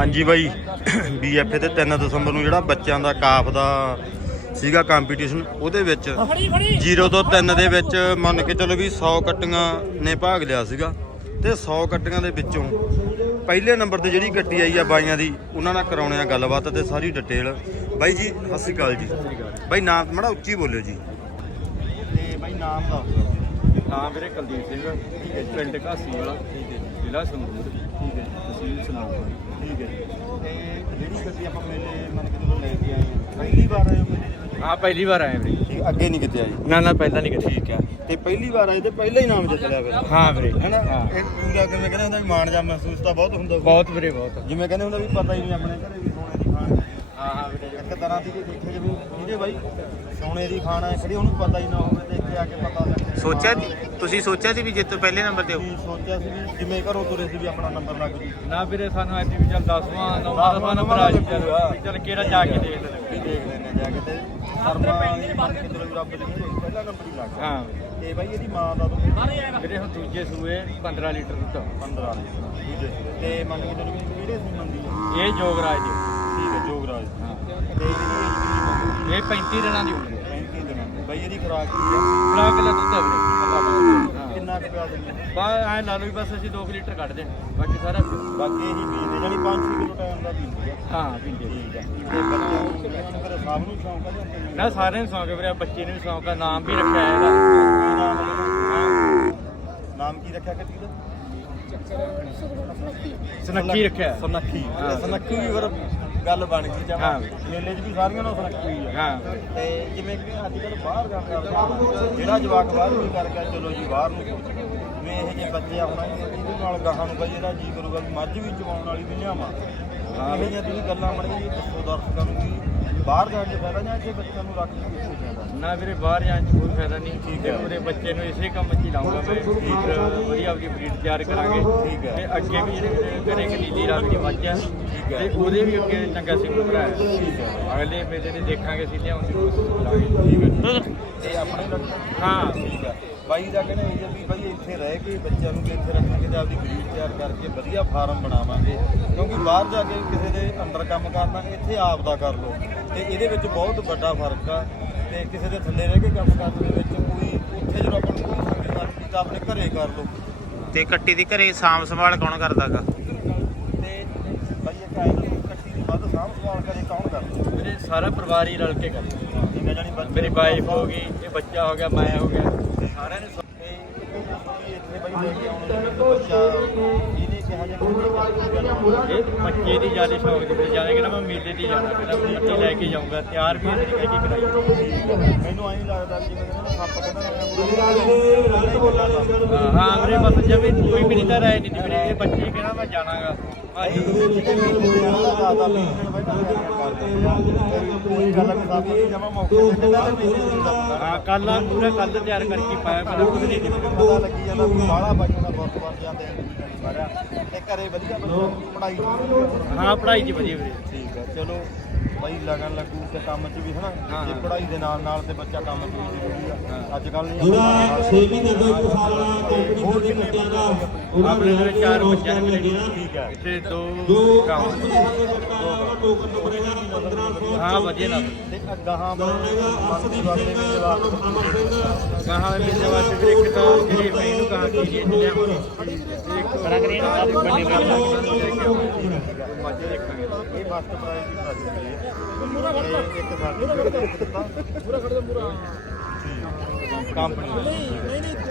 ਹਾਂਜੀ ਬਾਈ ਬੀਐਫਏ ਤੇ 3 ਦਸੰਬਰ ਨੂੰ ਜਿਹੜਾ ਬੱਚਿਆਂ ਦਾ ਕਾਫ ਦਾ ਸੀਗਾ ਕੰਪੀਟੀਸ਼ਨ ਉਹਦੇ ਵਿੱਚ 0 ਤੋਂ 3 ਦੇ ਵਿੱਚ ਮੰਨ ਕੇ ਚੱਲੋ ਵੀ 100 ਕੱਟੀਆਂ ਨੇ ਭਾਗ ਲਿਆ ਸੀਗਾ ਤੇ 100 ਕੱਟੀਆਂ ਦੇ ਵਿੱਚੋਂ ਪਹਿਲੇ ਨੰਬਰ ਤੇ ਜਿਹੜੀ ਕੱਟੀ ਆਈ ਆ ਬਾਈਆਂ ਦੀ ਉਹਨਾਂ ਨਾਲ ਕਰਾਉਣੇ ਗੱਲਬਾਤ ਤੇ ਸਾਰੀ ਡਿਟੇਲ ਬਾਈ ਜੀ ਸਤਿ ਸ਼੍ਰੀ ਜੀ ਬਾਈ ਨਾਮ ਮੜਾ ਉੱਚੀ ਬੋਲਿਓ ਜੀ ਤੇ ਬਾਈ ਨਾਮ ਦਾ ਨਾਮ ਵੀਰੇ ਕੁਲਦੀਪ ਸਿੰਘ ਪਿੰਡ ਘਾਸੀ ਵਾਲਾ ਜ਼ਿਲ੍ਹਾ ਸੰਗਰੂਰ ਠੀਕ ਹੈ ਤੁਸੀਂ ਸੁਣਾਉਂਦਾ ਆ ਪਹਿਲੀ ਵਾਰ ਆਏ ਵੀਰੇ ਅੱਗੇ ਨਹੀਂ ਕਿਤੇ ਆਏ ਨਾ ਨਾ ਪਹਿਲਾਂ ਨਹੀਂ ਕਿਤੇ ਠੀਕ ਆ ਤੇ ਪਹਿਲੀ ਵਾਰ ਆਏ ਤੇ ਪਹਿਲਾ ਹੀ ਨਾਮ ਜਿੱਤ ਲਿਆ ਵੀਰੇ ਹਾਂ ਵੀਰੇ ਹੈਨਾ ਇਹ ਪੂਰਾ ਕਿਵੇਂ ਕਹਿੰਦਾ ਹੁੰਦਾ ਮਾਣ ਜਾ ਮਹਿਸੂਸ ਤਾਂ ਬਹੁਤ ਹੁੰਦਾ ਬਹੁਤ ਵੀਰੇ ਬਹੁਤ ਜਿਵੇਂ ਕਹਿੰਦੇ ਹੁੰਦਾ ਵੀ ਪਤਾ ਹੀ ਨਹੀਂ ਆਪਣੇ ਘਰੇ ਵੀ ਸੋਨੇ ਦੀ ਖਾਣ ਆ ਹਾਂ ਹਾਂ ਵੀਰੇ ਇੱਕ ਤਰ੍ਹਾਂ ਦੀ ਜੇ ਦੇਖੇ ਜੇ ਵੀ ਇਹਦੇ ਬਾਈ ਸੋਨੇ ਦੀ ਖਾਣ ਆ ਕਦੀ ਉਹਨੂੰ ਪਤਾ ਹੀ ਨਾ ਹੋਵੇ ਸੋਚਿਆ ਸੀ ਤੁਸੀਂ ਸੋਚਿਆ ਸੀ ਵੀ ਜੇ ਤੋਂ ਪਹਿਲੇ ਨੰਬਰ ਤੇ ਹੋ ਸੋਚਿਆ ਸੀ ਵੀ ਜਿਵੇਂ ਘਰੋਂ ਤੁਰੇ ਸੀ ਵੀ ਆਪਣਾ ਨੰਬਰ ਲੱਗ ਜੀ ਨਾ ਵੀਰੇ ਸਾਨੂੰ ਅੱਜ ਵੀ ਚੱਲ ਦੱਸਵਾ ਨੰਬਰ ਦਾ ਜੀ ਚੱਲ ਕਿਹੜਾ ਜਾ ਕੇ ਦੇਖ ਲੈਣੇ ਵੀ ਦੇਖ ਲੈਣੇ ਜਾ ਕੇ ਤੇ ਸਰਮਾ ਕਿਤੇ ਵੀ ਰੱਬ ਦੇ ਪਹਿਲਾ ਨੰਬਰ ਹੀ ਲੱਗ ਹਾਂ ਤੇ ਬਾਈ ਇਹਦੀ ਮਾਂ ਦਾ ਦੋ ਵੀਰੇ ਹੁਣ ਦੂਜੇ ਸੂਏ 15 ਲੀਟਰ ਦੁੱਧ 15 ਲੀਟਰ ਦੂਜੇ ਤੇ ਮੰਨ ਕੇ ਚੱਲੋ ਵੀ ਵੀਰੇ ਸੂ ਮੰਦੀ ਇਹ ਜੋਗਰਾਜ ਦੇ ਠੀਕ ਹੈ ਜੋਗਰਾਜ ਹਾਂ ਇਹ 35 ਰਣਾ ਦੀ ਹੋਣੀ ਹੈ ਬਈਏ ਦੀ ਖੁਰਾਕ ਬਣਾ ਕੇ ਲੈ ਦਿੱਤਾ ਵੀਰੇ ਕਿੰਨਾ ਪਿਆ ਦਿੰਦੇ ਬਸ ਐ ਲਾ ਲਓ ਬਸ ਅਸੀਂ 2 ਲੀਟਰ ਕੱਢ ਦੇ ਬਾਕੀ ਸਾਰਾ ਬਾਕੀ ਇਹੀ ਪੀਂਦੇ ਜਾਨੀ 5-6 ਕਿਲੋ ਟਾਈਮ ਦਾ ਪੀਂਦੇ ਹਾਂ ਪੀਂਦੇ ਠੀਕ ਹੈ ਬੱਚੇ ਫਿਰ ਸਭ ਨੂੰ ਸ਼ੌਂਕ ਆ ਜਾਂਦਾ ਨਾ ਸਾਰਿਆਂ ਨੂੰ ਸ਼ੌਂਕ ਆ ਵੀਰੇ ਬੱਚੇ ਨੂੰ ਵੀ ਸ਼ੌਂਕ ਆ ਨਾਮ ਵੀ ਰੱਖਿਆ ਹੈਗਾ ਨਾਮ ਕੀ ਰੱਖਿਆ ਕਿ ਤੀਰ ਸਨੱਖੀ ਰੱਖਿਆ ਸਨੱਖੀ ਸਨੱਖੀ ਵੀ ਵਰ ਗੱਲ ਬਣ ਗਈ ਜਮਾ ਮੇਲੇ 'ਚ ਵੀ ਸਾਰੀਆਂ ਨਾਲ ਫਰਕ ਪਈ ਹਾਂ ਤੇ ਜਿਵੇਂ ਕਿ ਅੱਜ ਕੱਲ ਬਾਹਰ ਜਾਂਦਾ ਜਿਹੜਾ ਜਵਾਕ ਬਾਹਰ ਨੂੰ ਕਰ ਗਿਆ ਚਲੋ ਜੀ ਬਾਹਰ ਨੂੰ ਵੀ ਇਹ ਜੇ ਬੱਚੇ ਆਉਣਾ ਇਹਦੇ ਨਾਲ ਗਾਹਾਂ ਨੂੰ ਬਈ ਇਹਦਾ ਜੀ ਕਰੂਗਾ ਮੱਝ ਵੀ ਚਵਾਉਣ ਵਾਲੀ ਵੀ ਲਿਆਵਾ ਆਹ ਜੀ ਤੁਸੀਂ ਗੱਲਾਂ ਬਣੀ ਦੱਸੋ ਦਰਸ਼ਕਾਂ ਨੂੰ ਵੀ ਬਾਹਰ ਜਾਣ ਦੇ ਫਾਇਦਾ ਨਹੀਂ ਜੇ ਬੱਚਿਆਂ ਨੂੰ ਰੱਖ ਕੇ ਲਈਏ ਫਾਇਦਾ ਨਾ ਵੀਰੇ ਬਾਹਰ ਜਾਣ ਚ ਕੋਈ ਫਾਇਦਾ ਨਹੀਂ ਠੀਕ ਹੈ ਮੇਰੇ ਬੱਚੇ ਨੂੰ ਇਸੇ ਕੰਮ ਚ ਹੀ ਲਾਉਂਗਾ ਮੈਂ ਠੀਕ ਵਧੀਆ ਆਪਣੀ ਬਰੀਡ ਤਿਆਰ ਕਰਾਂਗੇ ਠੀਕ ਹੈ ਤੇ ਅੱਗੇ ਵੀ ਜਿਹੜੇ ਮੇਰੇ ਘਰੇ ਕਨੀਲੀ ਠੀਕ ਹੈ ਤੇ ਉਹਦੇ ਵੀ ਅੱਗੇ ਚੰਗਾ ਸਿੱਖ ਭਰਾ ਠੀਕ ਹੈ ਅਗਲੇ ਮੇਰੇ ਦੇਖਾਂਗੇ ਸੀ ਸਿੱਧਿਆਂ ਉਹਨਾਂ ਨੂੰ ਲਾਗੇ ਠੀਕ ਹੈ ਇਹ ਆਪਣੇ ਹਾਂ ਠੀਕ ਹੈ ਬਾਈ ਦਾ ਕਹਿੰਦਾ ਇਹ ਵੀ ਬਾਈ ਇੱਥੇ ਰਹਿ ਕੇ ਬੱਚਿਆਂ ਨੂੰ ਇੱਥੇ ਰੱਖਾਂਗੇ ਤੇ ਆਪਦੀ ਗਰੀਬ ਤਿਆਰ ਕਰਕੇ ਵਧੀਆ ਫਾਰਮ ਬਣਾਵਾਂਗੇ ਕਿਉਂਕਿ ਬਾਹਰ ਜਾ ਕੇ ਕਿਸੇ ਦੇ ਅੰਡਰ ਕੰਮ ਕਰਨਾ ਇੱਥੇ ਆਪ ਦਾ ਕਰ ਲੋ ਤੇ ਇਹਦੇ ਵਿੱਚ ਬਹੁਤ ਵੱਡਾ ਫਰਕ ਆ ਤੇ ਕਿਸੇ ਦੇ ਥੱਲੇ ਰਹਿ ਕੇ ਕੰਮ ਕਰਨ ਦੇ ਵਿੱਚ ਕੋਈ ਉੱਥੇ ਜਰੂਰ ਆਪਣ ਕੋਈ ਸੰਗਤਾਂ ਨਹੀਂ ਤਾਂ ਆਪਣੇ ਘਰੇ ਕਰ ਲੋ ਤੇ ਕੱਟੀ ਦੀ ਘਰੇ ਸਾਮ ਸੰਭਾਲ ਕੌਣ ਕਰਦਾਗਾ ਤੇ ਬਾਈ ਇਹ ਕਹਿੰਦੇ ਕੱਟੀ ਦੀ ਵੱਧ ਸਾਮ ਸੰਭਾਲ ਕਰੇ ਕੌਣ ਕਰਦਾ ਮੇਰੇ ਸਾਰਾ ਪਰਿਵਾਰ ਹੀ ਰਲ ਕੇ ਕਰਦਾ ਮੇਰੀ ਵਾਈਫ ਹੋ ਗਈ ਇਹ ਬੱਚਾ ਹੋ ਗਿਆ ਮੈਂ ਹੋ ਗਿਆ ਸਾਰਿਆਂ ਨੇ ਸੁਣ ਕੇ ਇੱਥੇ ਬਈ ਲੈ ਕੇ ਆਉਣ ਦਾ ਬੱਚਾ ਬੱਚੇ ਦੀ ਜਿਆਦਾ ਸ਼ੌਕ ਜਿੱਤੇ ਜਾਵੇਗਾ ਨਾ ਮੈਂ ਮੇਲੇ ਦੀ ਜਾਣਾ ਪਹਿਲਾਂ ਮੱਟੀ ਲੈ ਕੇ ਜਾਊਂਗਾ ਤਿਆਰ ਵੀ ਮੈਨੂੰ ਐਂ ਲੱਗਦਾ ਕਿ ਹਾਂ ਮੇਰੇ ਬੱਸ ਜਵੇਂ ਕੋਈ ਵੀ ਨਹੀਂ ਤਾਂ ਰਾਇ ਨਹੀਂ ਮੇਰੇ ਇਹ ਬੱਚੇ ਕਹਿੰਦਾ ਮੈਂ ਜਾਣਾਗਾ ਕੱਲ ਪੂਰਾ ਕੱਲ ਤਿਆਰ ਕਰਕੇ ਪਾਇਆ ਮੈਨੂੰ ਪਤਾ ਲੱਗੀ ਜਾਂਦਾ ਬਾਲਾ ਬਾਈ ਦਾ ਬਹੁਤ ਵਾਰ ਜਾਂਦੇ ਆ ਵਧੀਆ ਪੜ੍ਹਾਈ ਚ ਵਧੀਆ ਵੀਰੇ ਠੀਕ ਹੈ ਚਲੋ ਬਈ ਲਗਨ ਲੱਗੂ ਤੇ ਕੰਮ ਚ ਵੀ ਹਨਾ ਜੇ ਪੜ੍ਹਾਈ ਦੇ ਨਾਲ ਨਾਲ ਤੇ ਬੱਚਾ ਕੰਮ ਚ ਵੀ ਜ਼ਰੂਰੀ ਆ ਅੱਜ ਕੱਲ ਨਹੀਂ ਪੂਰਾ 6 ਮਹੀਨੇ ਤੋਂ ਇੱਕ ਸਾਲ ਨਾਲ ਕੰਪਨੀ ਦੇ ਕੱਟਿਆ ਉਹਨਾਂ ਦੇ ਚਾਰ ਬੱਚਿਆਂ ਨੇ ਠੀਕ ਹੈ ਇੱਥੇ ਦੋ ਦੋ ਟੋਕਨ ਨੰਬਰ ਹੈ 1500 ਵਜੇ ਨਾਲ ਗਾਹਾਂ ਅਸਦੀਪ ਸਿੰਘ ਤੁਹਾਨੂੰ ਅਮਰ ਸਿੰਘ ਗਾਹਾਂ ਦੇ ਜਵਾਬ ਵਿੱਚ ਇੱਕ ਤਾਂ ਜੀ ਮੈਨੂੰ ਕਹਾ ਕਿ ਜੀ ਇੱਕ ਕਰਾਂ ਕਰੀਏ ਨਾ ਬੰਨੇ ਬੰਨੇ ਮਾਜੇ ਦੇਖਾਂਗੇ ਇਹ ਫਸਟ ਪ੍ਰਾਈਜ਼ ਦੀ ਫਸਟ ਹੈ ਪੂਰਾ ਖੜ ਜਾ ਇੱਕ ਸਾਡੇ ਪੂਰਾ ਖੜ ਜਾ ਪੂਰਾ ਕੰਪਨੀ ਨਹੀਂ ਨਹੀਂ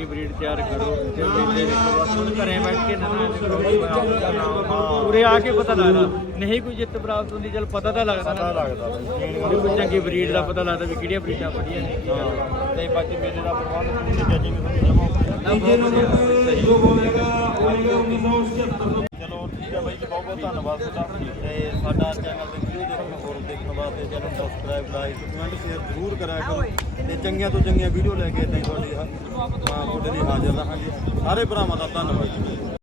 ਕੀ ਬਰੀਡ ਤਿਆਰ ਕਰੋ ਘਰੇ ਬੈਠ ਕੇ ਪੂਰੇ ਆ ਕੇ ਪਤਾ ਲੱਗਦਾ ਨਹੀਂ ਕੋਈ ਜਿੱਤ ਪ੍ਰਾਪਤ ਹੁੰਦੀ ਚਲ ਪਤਾ ਤਾਂ ਲੱਗਦਾ ਪਤਾ ਲੱਗਦਾ ਵੀ ਚੰਗੀ ਬਰੀਡ ਦਾ ਪਤਾ ਲੱਗਦਾ ਵੀ ਕਿਹੜੀਆਂ ਬਰੀਡਾਂ ਵਧੀਆ ਨੇ ਨਹੀਂ ਬੱਚ ਮੇਲੇ ਦਾ ਪ੍ਰਬੰਧ ਉਹ ਨੂੰ ਜਮਾ ਚਲੋ ਠੀਕ ਹੈ ਬਾਈ ਬਹੁਤ ਬਹੁਤ ਧੰਨਵਾਦ ਸਾਡਾ ਚੈਨਲ ਤੇ channel subscribe like comment share ਜ਼ਰੂਰ ਕਰਾਇਆ ਕਰੋ ਤੇ ਚੰਗੀਆਂ ਤੋਂ ਚੰਗੀਆਂ ਵੀਡੀਓ ਲੈ ਕੇ ਇਦਾਂ ਹੀ ਤੁਹਾਡੀ ਹਾਂ ਤੁਹਾਡੇ ਲਈ ਹਾਜ਼ਰ ਰਹਾਂਗੇ ਸਾਰੇ ਭਰਾਵਾਂ ਦਾ ਧੰਨਵਾਦ